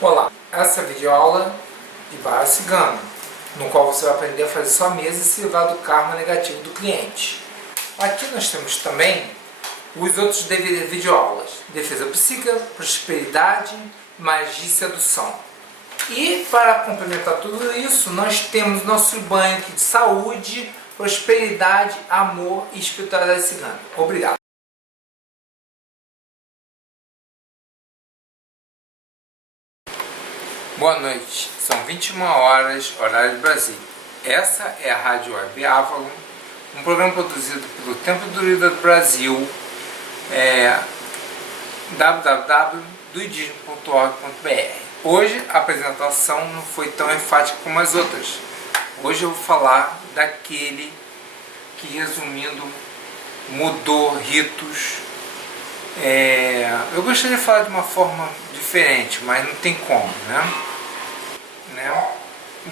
Olá, essa é a videoaula de Barra Cigana, no qual você vai aprender a fazer sua mesa e se livrar do karma negativo do cliente. Aqui nós temos também os outros videoaulas: defesa psíquica, prosperidade, magia e sedução. E para complementar tudo isso, nós temos nosso banho aqui de saúde, prosperidade, amor e espiritualidade cigana. Obrigado. Boa noite, são 21 horas, horário de Brasília. Essa é a Rádio Web Avalon, um programa produzido pelo Templo Druida do Brasil, www.duidismo.org.br. Hoje a apresentação não foi tão enfática como as outras. Hoje eu vou falar daquele que, resumindo, mudou ritos. Eu gostaria de falar de uma forma diferente, mas não tem como, né?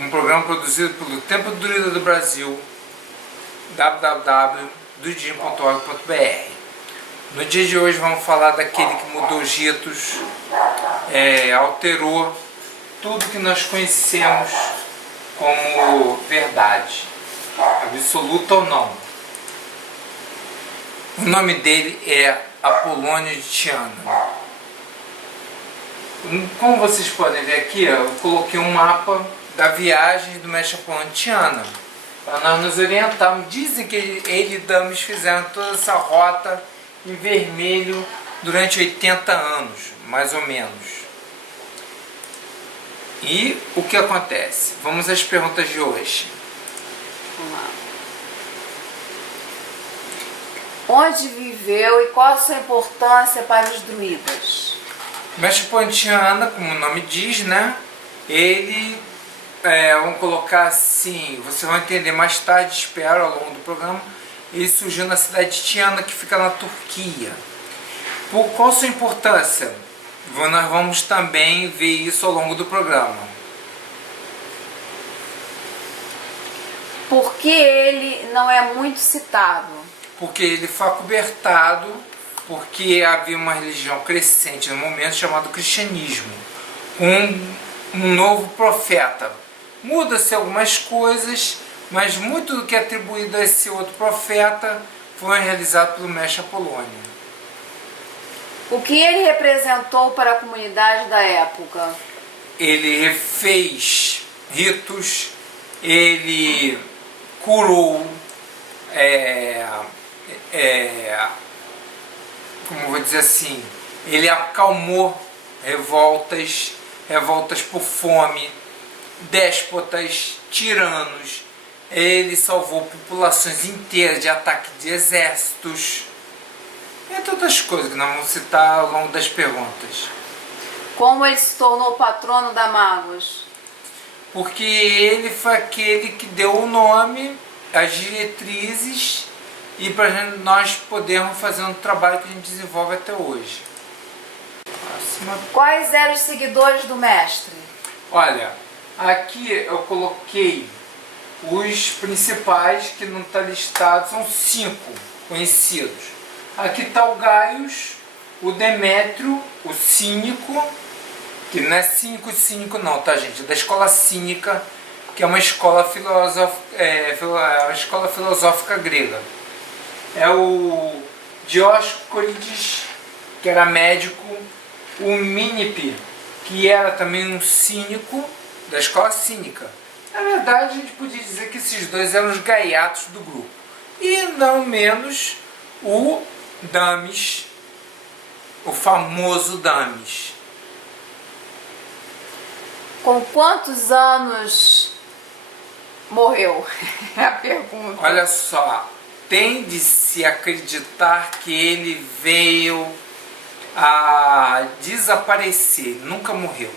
Um programa produzido pelo Templo Druida do Brasil, www.duidismo.org.br. No dia de hoje vamos falar daquele que mudou os ritos, alterou tudo que nós conhecemos como verdade, absoluta ou não. O nome dele é Apolônio de Tiana. Como vocês podem ver aqui, eu coloquei um mapa da viagem do mestre Apolônio de Tiana, para nós nos orientarmos. Dizem que ele e Dames fizeram toda essa rota em vermelho durante 80 anos, mais ou menos. E o que acontece? Vamos às perguntas de hoje. Vamos lá. Onde viveu e qual a sua importância para os druidas? O mestre Apolônio de Tiana, como o nome diz, né? Ele, vamos colocar assim, vocês vão entender mais tarde, espero, ao longo do programa. Ele surgiu na cidade de Tiana, que fica na Turquia. Por qual sua importância? Nós vamos também ver isso ao longo do programa. Por que ele não é muito citado? Porque ele foi acobertado, porque havia uma religião crescente no momento chamado cristianismo. Um novo profeta. Muda-se algumas coisas, mas muito do que é atribuído a esse outro profeta foi realizado pelo mestre Apolônio. O que ele representou para a comunidade da época? Ele refez ritos, ele curou, como vou dizer assim, ele acalmou revoltas por fome, déspotas, tiranos. Ele salvou populações inteiras de ataque de exércitos, entre outras coisas que nós vamos citar ao longo das perguntas. Como ele se tornou patrono da Magos? Porque ele foi aquele que deu o nome, as diretrizes, e para nós podermos fazer um trabalho que a gente desenvolve até hoje. Próxima. Quais eram os seguidores do mestre? Olha, aqui eu coloquei os principais, que não está listado, são 5 conhecidos. Aqui está o Gaius, o Demétrio, o Cínico, que não é cínico não, tá, gente? É da escola cínica, que é uma escola filosófica grega. É o Dioscórides, que era médico, o Mínipe, que era também um cínico da escola cínica. Na verdade, a gente podia dizer que esses dois eram os gaiatos do grupo. E não menos o Dames, o famoso Dames. Com quantos anos morreu? É a pergunta. Olha só, tende-se a acreditar que ele veio a desaparecer, nunca morreu.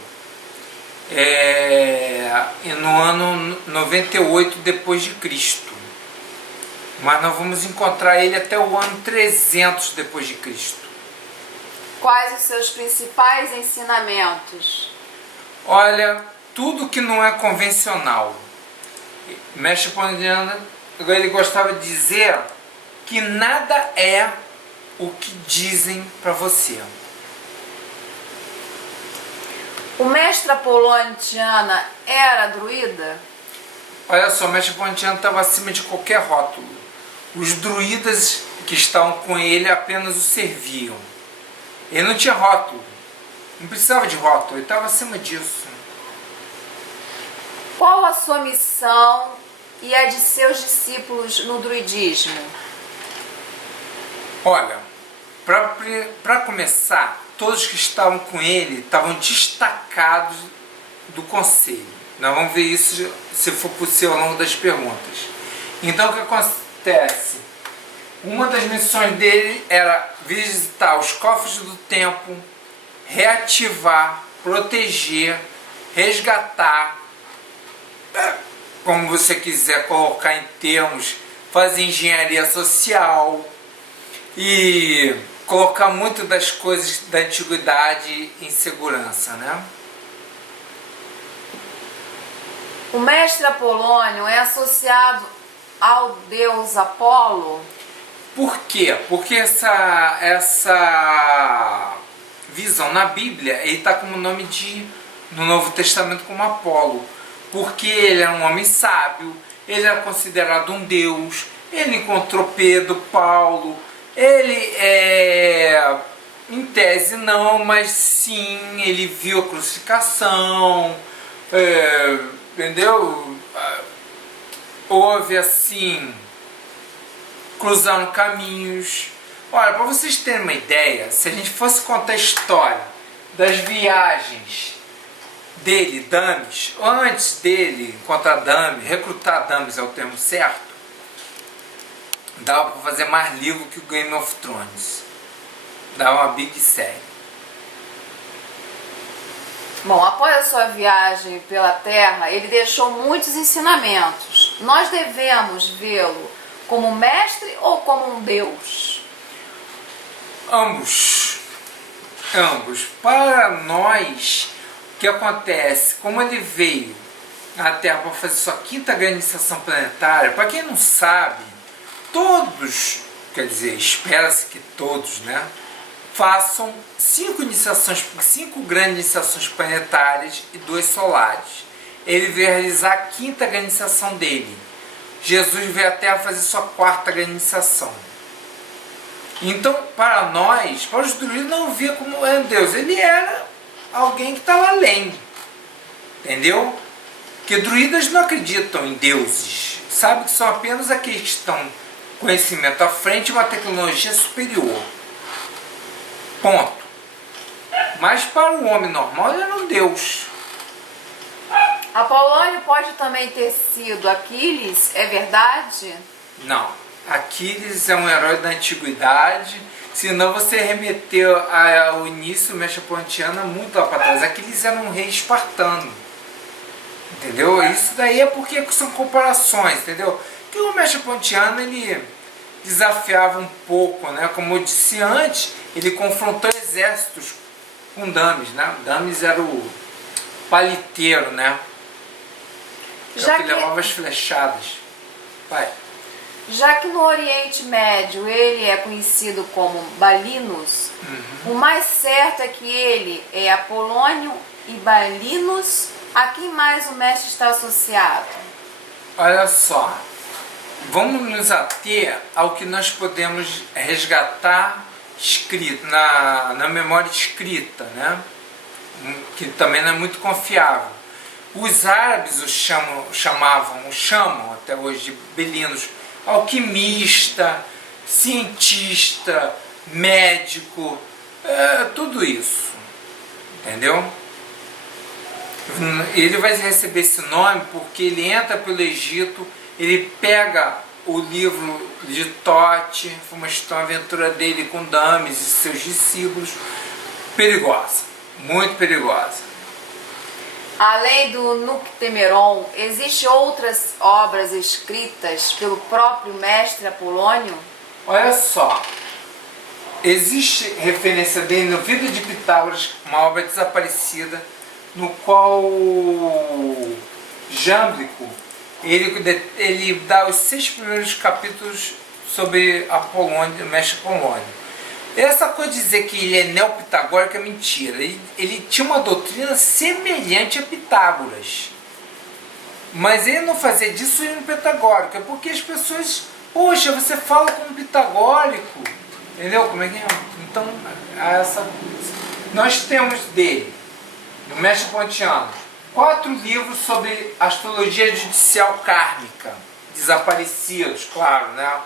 No ano 98 depois de Cristo. Mas nós vamos encontrar ele até o ano 300 depois de Cristo. Quais os seus principais ensinamentos? Olha, tudo que não é convencional. Mestre Apolônio, ele gostava de dizer que nada é o que dizem para você. O mestre Apolônio de Tiana era druida? Olha só, o mestre Pontiano estava acima de qualquer rótulo. Os druidas que estavam com ele apenas o serviam. Ele não tinha rótulo, não precisava de rótulo, ele estava acima disso. Qual a sua missão e a de seus discípulos no druidismo? Olha, para começar, todos que estavam com ele estavam destacados do conselho. Nós vamos ver isso, se for possível, ao longo das perguntas. Então, o que acontece? Uma das missões dele era visitar os cofres do templo, reativar, proteger, resgatar, como você quiser colocar em termos, fazer engenharia social e colocar muito das coisas da antiguidade em segurança, né? O mestre Apolônio é associado ao deus Apolo? Por quê? Porque essa visão na Bíblia, ele está como nome no Novo Testamento como Apolo. Porque ele era um homem sábio, ele era considerado um deus, ele encontrou Pedro, Paulo, ele em tese não, mas sim, ele viu a crucificação, entendeu? Houve assim, cruzando caminhos. Olha, para vocês terem uma ideia, se a gente fosse contar a história das viagens dele, dames, antes dele encontrar dames, recrutar dames é o termo certo, dava para fazer mais livro que o Game of Thrones. Dava uma big série. Bom, após a sua viagem pela Terra, ele deixou muitos ensinamentos. Nós devemos vê-lo como mestre ou como um deus? Ambos. Para nós, o que acontece? Como ele veio à Terra para fazer sua quinta grande iniciação planetária, para quem não sabe, todos, quer dizer, espera-se que todos, né, façam 5 grandes iniciações planetárias e 2 solares. Ele veio realizar a quinta grande iniciação dele. Jesus veio à Terra fazer sua quarta grande iniciação. Então, para nós, para os druidas, não via como era Deus. Ele era alguém que estava além. Entendeu? Porque druidas não acreditam em deuses. Sabem que são apenas aqueles que estão conhecimento à frente e uma tecnologia superior. Ponto. Mas para o homem normal, ele era um deus. Apolônio pode também ter sido Aquiles, é verdade? Não. Aquiles é um herói da antiguidade, senão você remeteu ao início do mestre Pontiano muito lá para trás. Aquiles era um rei espartano, entendeu? Isso daí é porque são comparações, entendeu? Que o mestre Pontiano, ele desafiava um pouco, né? Como eu disse antes, ele confrontou exércitos com Dames, né? Dames era o paliteiro, né? Já que levava as flechadas. Vai. Já que no Oriente Médio ele é conhecido como Balinus, o mais certo é que ele é Apolônio e Balinus. A quem mais o mestre está associado? Olha só, vamos nos ater ao que nós podemos resgatar escrito, na memória escrita, né? Que também não é muito confiável. Os árabes chamam até hoje de belinos, alquimista, cientista, médico, tudo isso, entendeu? Ele vai receber esse nome porque ele entra pelo Egito, ele pega o livro de Tote, foi uma aventura dele com Dames e seus discípulos, perigosa, muito perigosa. Além do Nuctemeron, existem outras obras escritas pelo próprio mestre Apolônio? Olha só, existe referência dele no Vida de Pitágoras, uma obra desaparecida, no qual Jâmblico ele dá os 6 primeiros capítulos sobre Apolônio, o mestre Apolônio. Essa coisa de dizer que ele é neopitagórico é mentira. Ele tinha uma doutrina semelhante a Pitágoras. Mas ele não fazia disso um pitagórico. É porque as pessoas... Poxa, você fala como pitagórico. Entendeu como é que é? Então, essa coisa. Nós temos dele, do mestre pontiano, 4 livros sobre astrologia judicial kármica. Desaparecidos, claro, né?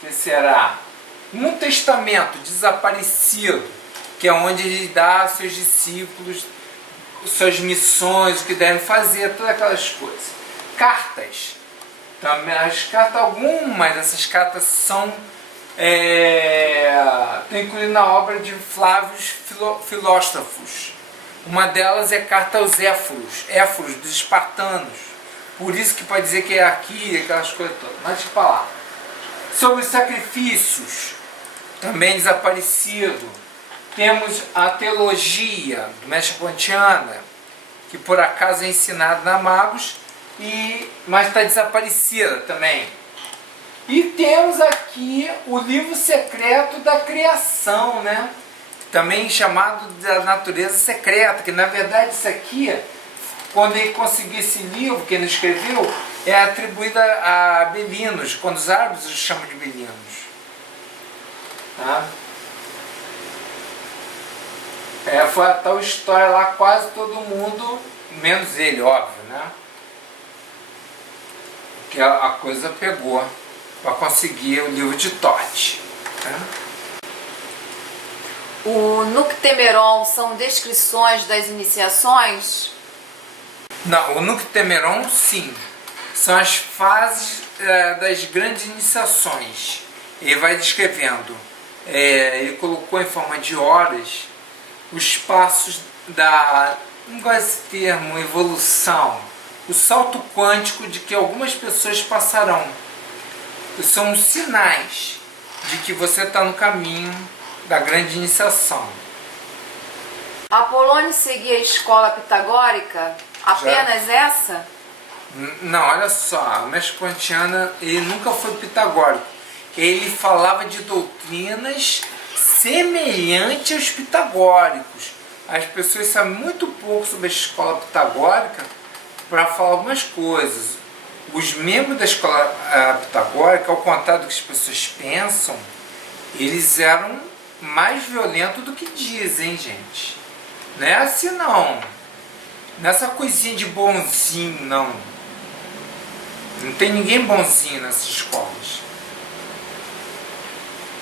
Que será? Um testamento desaparecido, que é onde ele dá aos seus discípulos suas missões, o que devem fazer, todas aquelas coisas. Cartas. Também, as cartas, algumas dessas cartas são incluídas na obra de Flávio Filósofos. Uma delas é Carta aos Éforos, dos espartanos. Por isso que pode dizer que é aqui, aquelas coisas todas. Mas deixa eu falar. Sobre os sacrifícios, também desaparecido. Temos a teologia do mestre Pontiana, que por acaso é ensinada na Magos, mas está desaparecida também. E temos aqui o livro secreto da criação, né? Também chamado da natureza secreta, que na verdade isso aqui, quando ele conseguiu esse livro que ele escreveu, é atribuído a Belinos, quando os árabes os chamam de Belinos. Tá? Foi a tal história lá, quase todo mundo, menos ele, óbvio, né? Que a coisa pegou para conseguir o livro de Tote. Né? O Nuctemeron são descrições das iniciações? Não, o Nuctemeron, sim. São as fases das grandes iniciações. Ele vai descrevendo. Ele colocou em forma de horas os passos da, não gosto desse termo, evolução, o salto quântico de que algumas pessoas passarão. São sinais de que você está no caminho da grande iniciação. Apolônio seguia a escola pitagórica? Apenas essa? Não, olha só, o mestre Pontiana, ele nunca foi pitagórico. Ele falava de doutrinas semelhantes aos pitagóricos. As pessoas sabem muito pouco sobre a escola pitagórica para falar algumas coisas. Os membros da escola pitagórica, ao contrário do que as pessoas pensam, eles eram mais violentos do que dizem, gente. Não é assim não. Não é essa coisinha de bonzinho, não. Não tem ninguém bonzinho nessas escolas.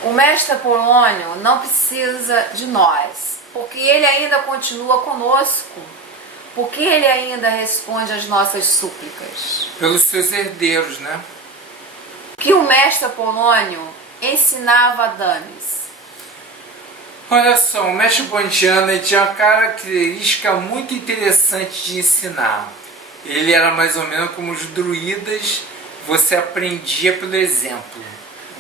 O mestre Apolônio não precisa de nós, porque ele ainda continua conosco, porque ele ainda responde às nossas súplicas. Pelos seus herdeiros, né? Que o mestre Apolônio ensinava a Dames. Olha só, o mestre Pontiano tinha uma característica muito interessante de ensinar. Ele era mais ou menos como os druidas, você aprendia pelo exemplo.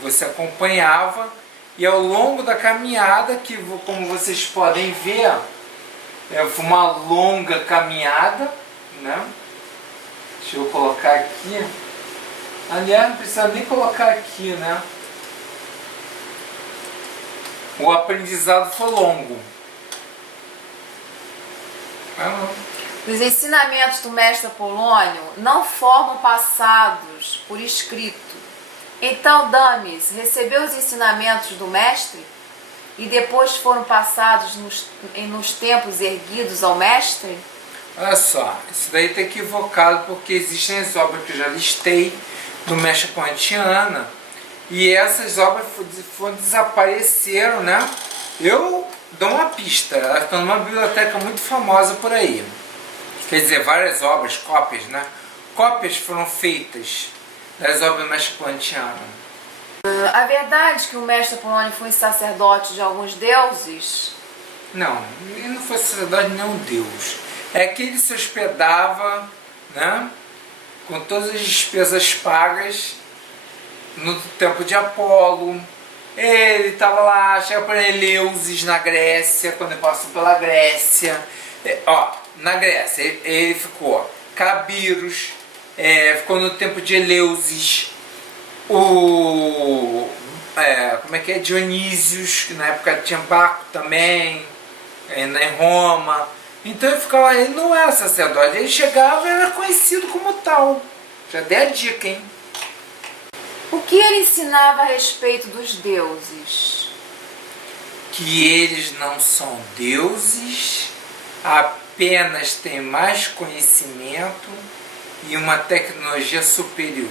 Você acompanhava e ao longo da caminhada, que como vocês podem ver, foi uma longa caminhada, né? Deixa eu colocar aqui. Aliás, não precisa nem colocar aqui, né? O aprendizado foi longo. Os ensinamentos do mestre Apolônio não formam passados por escrito. Então Dames recebeu os ensinamentos do mestre e depois foram passados nos tempos erguidos ao mestre? Olha só, isso daí está equivocado porque existem as obras que eu já listei do mestre Pontiana e essas obras desapareceram, né? Eu dou uma pista, elas estão numa biblioteca muito famosa por aí. Quer dizer, várias obras, cópias, né? Cópias foram feitas das obras do mestre Pontiano. A verdade é que o mestre Apolônio foi sacerdote de alguns deuses? Não, ele não foi sacerdote de nenhum deus. É que ele se hospedava, né, com todas as despesas pagas no templo de Apolo. Ele estava lá, chegava para Eleusis na Grécia, quando ele passou pela Grécia. Na Grécia ele ficou ficou no tempo de Eleusis. como é que é, Dionísios, que na época tinha Baco também, em Roma. Então ele ficava, ele não era sacerdote, ele chegava e era conhecido como tal. Já dei a dica, hein? O que ele ensinava a respeito dos deuses? Que eles não são deuses, apenas têm mais conhecimento e uma tecnologia superior.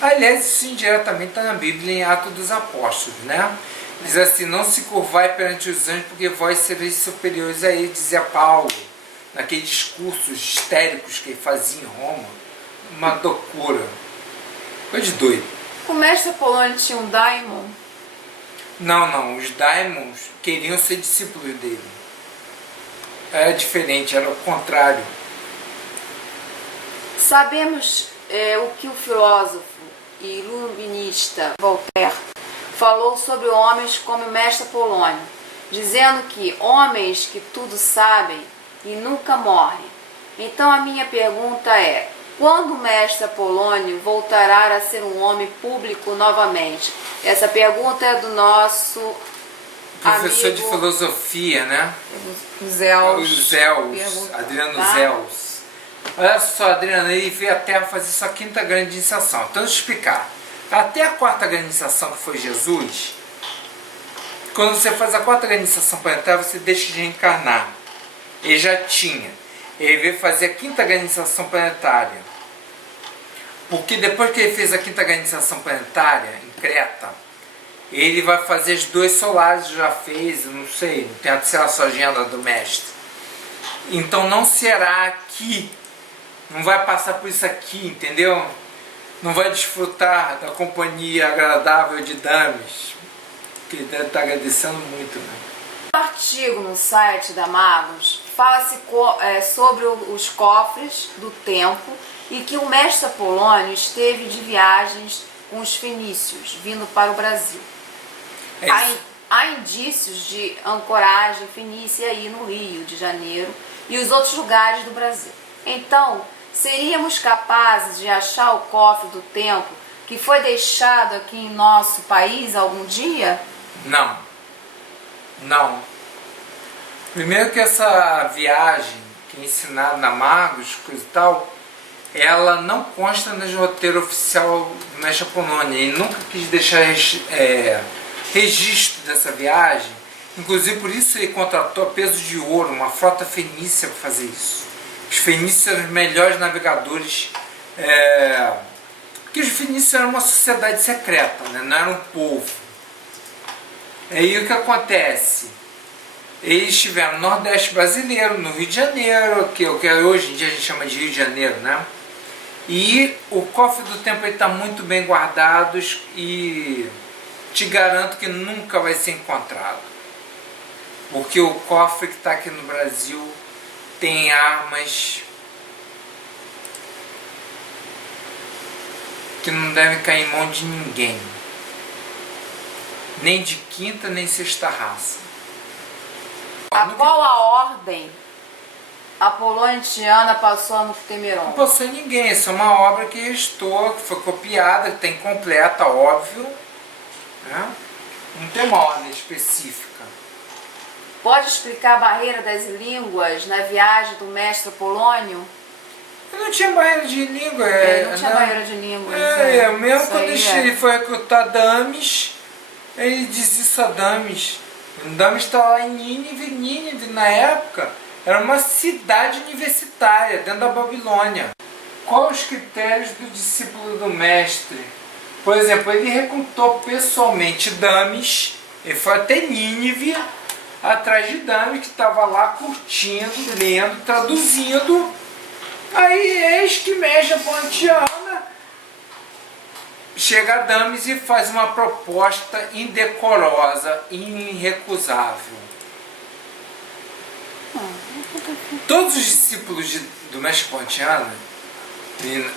Aliás, isso indiretamente está na Bíblia, em Atos dos Apóstolos, né? Diz assim, não se curvai perante os anjos, porque vós sereis superiores a eles, dizia Paulo, naqueles discursos histéricos que ele fazia em Roma. Uma loucura. Coisa de doido. O mestre Apolônio tinha um daimon? Não, os daimons queriam ser discípulos dele. Era diferente, era o contrário. Sabemos o que o filósofo e iluminista Voltaire falou sobre homens como o mestre Apolônio, dizendo que homens que tudo sabem e nunca morrem. Então a minha pergunta é, quando o mestre Apolônio voltará a ser um homem público novamente? Essa pergunta é do nosso professor amigo de filosofia, né? Zeus, Adriano tá? Zeus. Olha só, Adriano, ele veio à Terra fazer sua quinta grande iniciação. Então, deixa eu explicar. Até a quarta grande iniciação, que foi Jesus, quando você faz a quarta grande iniciação planetária, você deixa de reencarnar. Ele já tinha. Ele veio fazer a quinta grande iniciação planetária. Porque depois que ele fez a quinta grande iniciação planetária, em Creta, ele vai fazer as 2 solares, já fez, não sei, não tem a sua agenda do mestre. Então não será aqui, não vai passar por isso aqui, entendeu? Não vai desfrutar da companhia agradável de dames, que ele deve estar agradecendo muito, né? Um artigo no site da Magos fala-se sobre os cofres do tempo e que o mestre Apolônio esteve de viagens com os fenícios, vindo para o Brasil. Há indícios de ancoragem fenícia aí no Rio de Janeiro e os outros lugares do Brasil. Então, seríamos capazes de achar o cofre do tempo que foi deixado aqui em nosso país algum dia? Não. Primeiro que essa viagem que é ensinada na Magos, coisa e tal, ela não consta no roteiro oficial do mestre Apolônio. Ele nunca quis deixar registro dessa viagem. Inclusive por isso ele contratou a peso de ouro uma frota fenícia para fazer isso. Os fenícios eram os melhores navegadores, porque os fenícios eram uma sociedade secreta, né? Não eram um povo. Aí o que acontece? Eles estiveram no Nordeste brasileiro, no Rio de Janeiro, que hoje em dia a gente chama de Rio de Janeiro, né? E o cofre do tempo está muito bem guardado e te garanto que nunca vai ser encontrado. Porque o cofre que está aqui no Brasil tem armas que não devem cair em mão de ninguém. Nem de quinta, nem sexta raça. Qual a ordem apolontiana passou no Temeron? Não passou em ninguém. Isso é uma obra que restou, que foi copiada, que está incompleta, óbvio. Né? Não tem uma ordem específica. Pode explicar a barreira das línguas na viagem do mestre Apolônio? Não tinha barreira de língua. Não tinha barreira de línguas. Mesmo quando ele foi recrutar dames, ele diz isso a dames. Dames está lá em Nínive. Nínive, na época, era uma cidade universitária dentro da Babilônia. Quais os critérios do discípulo do mestre? Por exemplo, ele recrutou pessoalmente dames, ele foi até Nínive, atrás de dames que estava lá curtindo, lendo, traduzindo. Aí eis que mexe a pontiana, chega a dames e faz uma proposta indecorosa, irrecusável. Todos os discípulos do mestre Pontiano,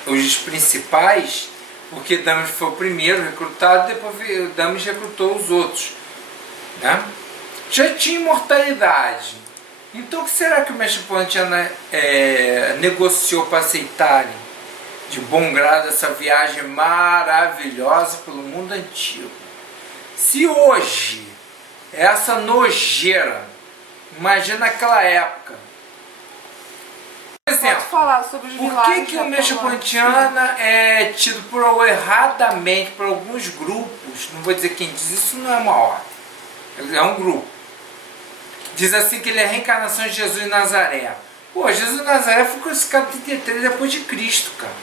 os principais, porque Dames foi o primeiro recrutado, depois Dames recrutou os outros, né? Já tinha imortalidade. Então o que será que o mestre Pontiano negociou para aceitarem? de bom grado essa viagem maravilhosa pelo mundo antigo. Se hoje essa nojeira, imagina naquela época. Por exemplo, Pode falar sobre os por que o Mecha Pontiana é tido erradamente por alguns grupos, não vou dizer quem diz isso, não é uma ordem, é um grupo. Diz assim que ele é a reencarnação de Jesus em Nazaré. Pô, Jesus em Nazaré foi crucificado em 33 depois de Cristo, cara.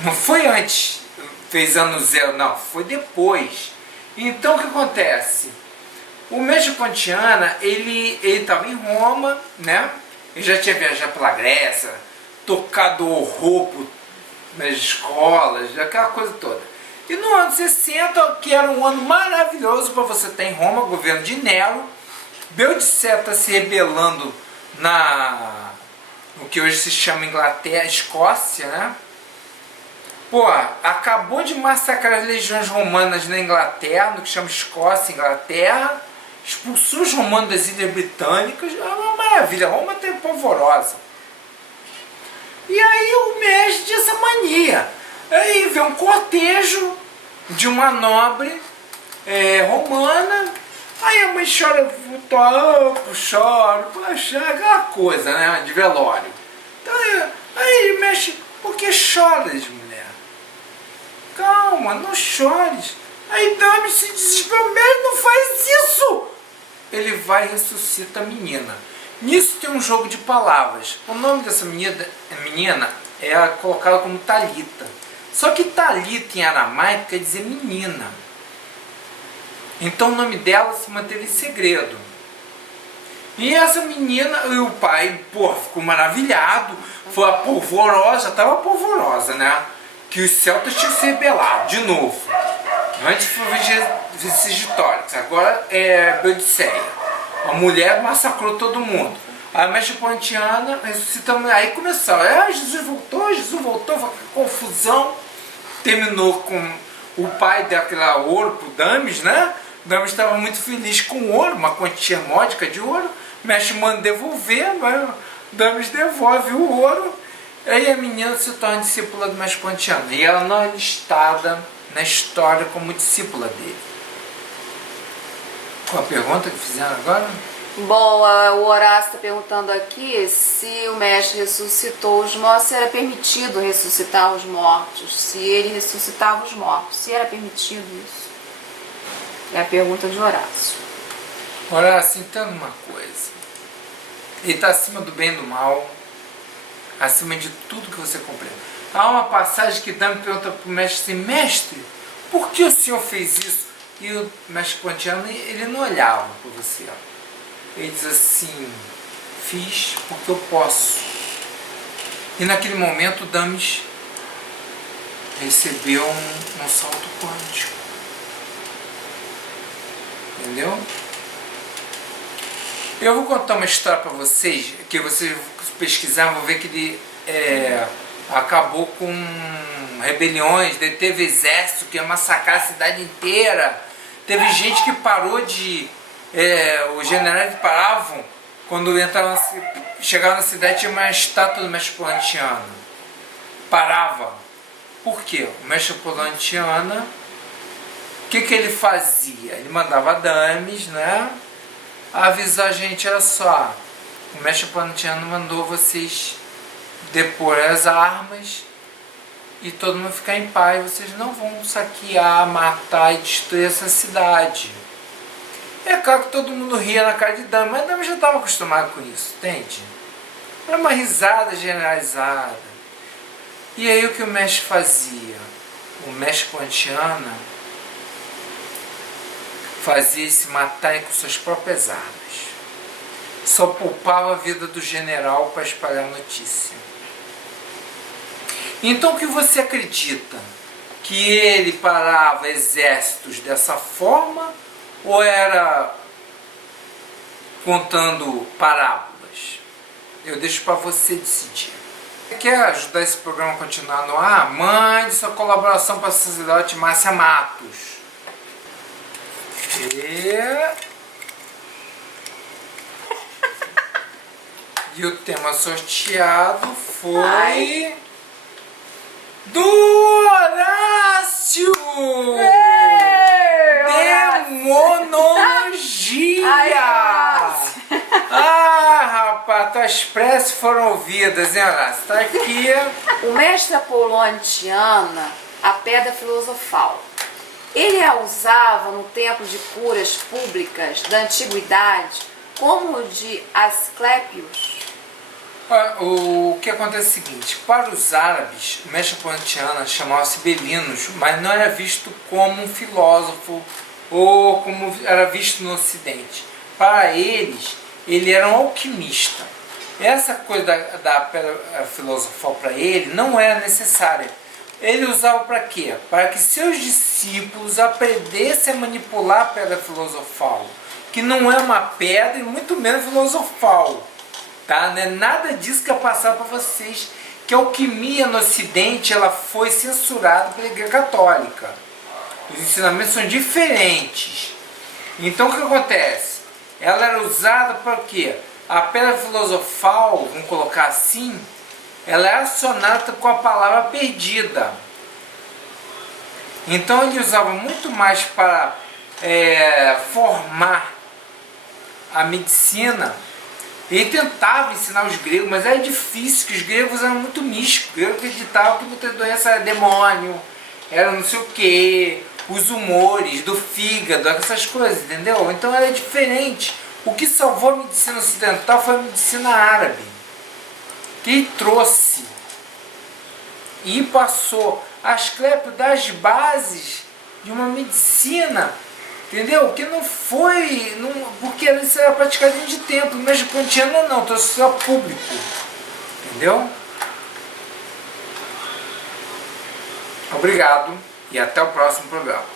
Não foi antes, fez ano zero, não, foi depois. Então o que acontece? O Mecha Pontiana, ele estava em Roma, né? Ele já tinha viajado pela Grécia, tocado horror nas escolas, aquela coisa toda. E no ano 60, que era um ano maravilhoso para você ter em Roma, governo de Nero, Beodicé está se rebelando no que hoje se chama Inglaterra, Escócia, né? Pô, acabou de massacrar as legiões romanas na Inglaterra, no que chama Escócia, Inglaterra, expulsou os romanos das Ilhas Britânicas, é uma maravilha, Roma tem polvorosa. E aí o mestre tinha essa mania. Aí vê um cortejo de uma nobre romana, aí a mãe chora, chora, aquela coisa, né, de velório. Então, aí ele mexe, por que choras, mulher? Calma, não chores. Aí Dami se desespera, não faz isso! Ele vai e ressuscita a menina. Nisso tem um jogo de palavras. O nome dessa menina é colocado como Talita. Só que Talita em aramaico quer dizer menina. Então o nome dela se manteve em segredo. E essa menina, e o pai, pô, ficou maravilhado. Foi a polvorosa, estava polvorosa, né? Que os celtas tinham se rebelado de novo. Antes foi Vercingetorix, agora é Beodicéia. A mulher massacrou todo mundo. A Mecha Pontiana ressuscitando. Aí começou, Jesus voltou, foi confusão. Terminou com o pai daquele ouro pro Damis, né? Damis estava muito feliz com o ouro, uma quantia módica de ouro. Mecha manda devolver, mas Damis devolve o ouro. Aí a menina se torna discípula do Mecha Pontiana. E ela não é listada na história como discípula dele. Qual a pergunta que fizeram agora? Bom, o Horácio está perguntando aqui se o mestre ressuscitou os mortos, se era permitido ressuscitar os mortos, se ele ressuscitava os mortos, se era permitido isso. É a pergunta de Horácio. Horácio, entenda uma coisa. Ele está acima do bem e do mal, acima de tudo que você compreende. Há uma passagem que Dami pergunta para o mestre assim, mestre, por que o senhor fez isso? E o mestre Pontiano, ele não olhava para você. Ele diz assim, fiz porque eu posso. E naquele momento Damis recebeu um salto quântico. Entendeu? Eu vou contar uma história para vocês, que vocês pesquisar, vão ver que ele acabou com rebeliões, teve exército que ia massacrar a cidade inteira. Teve gente que parou de... os generais paravam, quando chegavam na cidade tinha uma estátua do Mecha Pontiana. Parava. Por quê? O Mecha Pontiana, o que ele fazia? Ele mandava dames, né? Avisar a gente, olha só, o Mecha Pontiana mandou vocês depor as armas e todo mundo ficar em paz, vocês não vão saquear, matar e destruir essa cidade. É claro que todo mundo ria na cara de Dami, mas Dami já estava acostumado com isso, entende? Era uma risada generalizada. E aí o que o mestre fazia? O mestre Pontiana fazia se matar com suas próprias armas. Só poupava a vida do general para espalhar a notícia. Então o que você acredita? Que ele parava exércitos dessa forma ou era contando parábolas? Eu deixo para você decidir. Quer ajudar esse programa a continuar no ar? Mande sua colaboração para a sacerdote Márcia Matos. E o tema sorteado foi... do Horácio! Demonologia! Ai, Horácio. Rapaz, tuas preces foram ouvidas, hein, Horácio? Tá aqui. O mestre Apolônio Tiana, a pedra filosofal. Ele a usava no templo de curas públicas da antiguidade, como o de Asclépios. O que acontece é o seguinte: para os árabes, o mestre Apolônio Tiana chamava-se Belinos, mas não era visto como um filósofo ou como era visto no Ocidente. Para eles, ele era um alquimista. Essa coisa da pedra filosofal para ele não era necessária. Ele usava para quê? Para que seus discípulos aprendessem a manipular a pedra filosofal, que não é uma pedra e muito menos filosofal. Tá? Não é nada disso que eu passar para vocês, que a alquimia no Ocidente ela foi censurada pela Igreja Católica. Os ensinamentos são diferentes. Então o que acontece? Ela era usada para quê? A pedra filosofal, vamos colocar assim, ela é acionada com a palavra perdida. Então ele usava muito mais para formar a medicina. Ele tentava ensinar os gregos, mas era difícil, que os gregos eram muito místicos. Os gregos acreditavam que muita doença era demônio, era não sei o que, os humores do fígado, essas coisas, entendeu? Então era diferente. O que salvou a medicina ocidental foi a medicina árabe, que ele trouxe e passou Asclépio das bases de uma medicina, entendeu? Que não foi, porque isso era praticado dentro de templo, mas de Pontiano não, trouxe só público, entendeu? Obrigado e até o próximo programa.